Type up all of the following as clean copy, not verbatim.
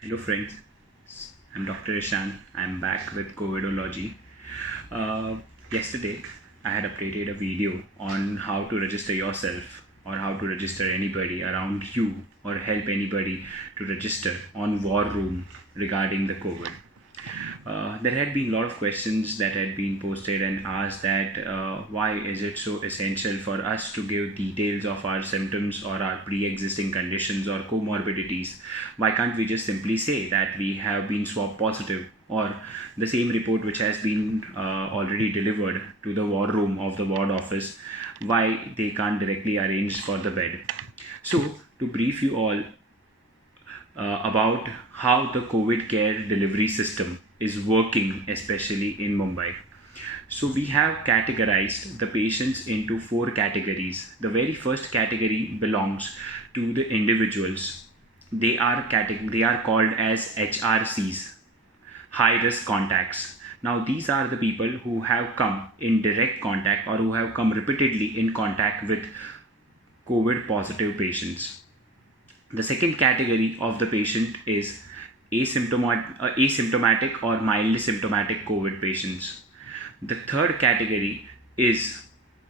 Hello friends, I'm Dr. Ishan. I'm back with Covidology. Uh, Yesterday, I had updated a video on how to register yourself or how to register anybody around you or help anybody to register on War Room regarding the COVID. There had been a lot of questions that had been posted and asked that why is it so essential for us to give details of our symptoms or our pre-existing conditions or comorbidities? Why can't we just simply say that we have been swab positive, or the same report which has been already delivered to the war room of the ward office, why they can't directly arrange for the bed? So to brief you all about how the COVID care delivery system is working, especially in Mumbai. So, we have categorized the patients into four categories. The very first category belongs to the individuals. They are called as HRCs, high risk contacts. Now, these are the people who have come in direct contact or who have come repeatedly in contact with COVID positive patients. The second category of the patient is asymptomatic or mildly symptomatic COVID patients. The third category is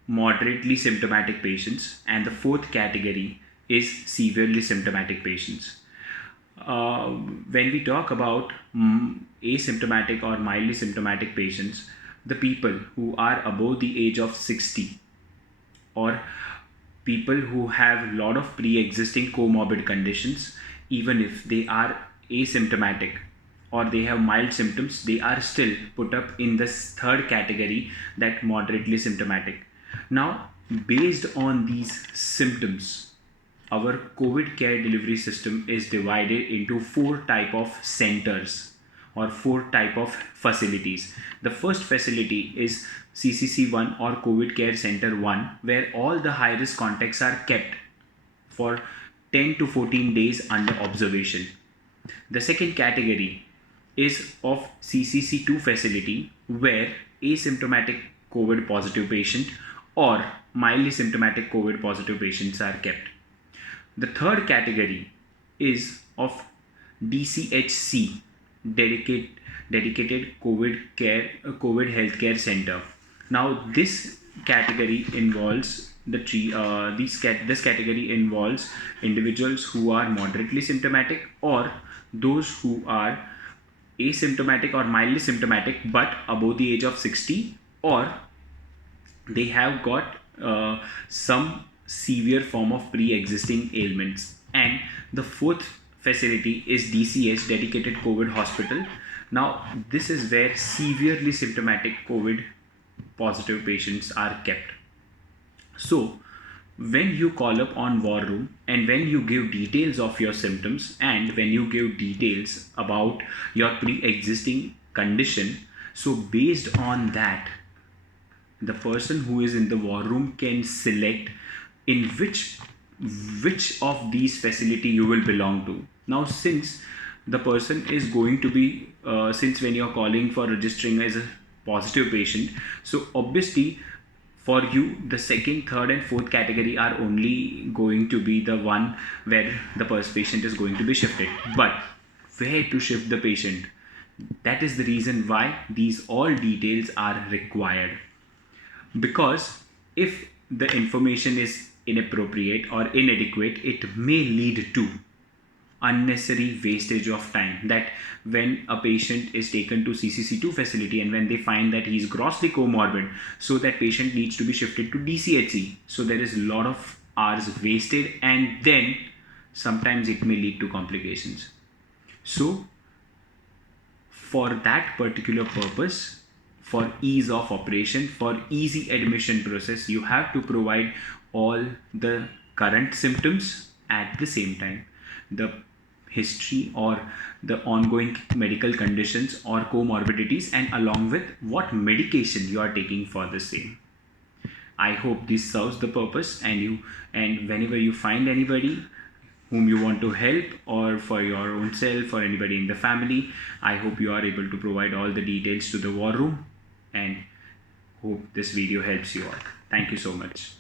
moderately symptomatic patients, and the fourth category is severely symptomatic patients. When we talk about asymptomatic or mildly symptomatic patients, the people who are above the age of 60 or people who have a lot of pre-existing comorbid conditions, even if they are asymptomatic or they have mild symptoms, they are still put up in this third category, that moderately symptomatic. Now, based on these symptoms, our COVID care delivery system is divided into four type of centers or four type of facilities. The first facility is CCC1 or COVID Care Center 1, where all the high risk contacts are kept for 10 to 14 days under observation. The second category is of CCC2 facility, where asymptomatic COVID positive patient or mildly symptomatic COVID positive patients are kept. The third category is of DCHC, dedicated COVID healthcare center. Now this category involves this category involves individuals who are moderately symptomatic or those who are asymptomatic or mildly symptomatic but above the age of 60, or they have got some severe form of pre-existing ailments. And the fourth facility is DCH, dedicated COVID hospital. Now this is where severely symptomatic COVID positive patients are kept. So when you call up on war room and when you give details of your symptoms and when you give details about your pre-existing condition, so based on that, the person who is in the war room can select in which of these facility you will belong to. Now since the person is going to be since when you're calling for registering as a positive patient, so obviously for you the second, third and fourth category are only going to be the one where the first patient is going to be shifted. But where to shift the patient, that is the reason why these all details are required. Because if the information is inappropriate or inadequate, it may lead to unnecessary wastage of time. That when a patient is taken to CCC2 facility and when they find that he is grossly comorbid, so that patient needs to be shifted to DCHC, so there is a lot of hours wasted and then sometimes it may lead to complications. So for that particular purpose, for ease of operation, for easy admission process, you have to provide all the current symptoms at the same time, the history or the ongoing medical conditions or comorbidities, and along with what medication you are taking for the same. I hope this serves the purpose, and whenever you find anybody whom you want to help, or for your own self or anybody in the family, I hope you are able to provide all the details to the war room, and hope this video helps you all. Thank you so much.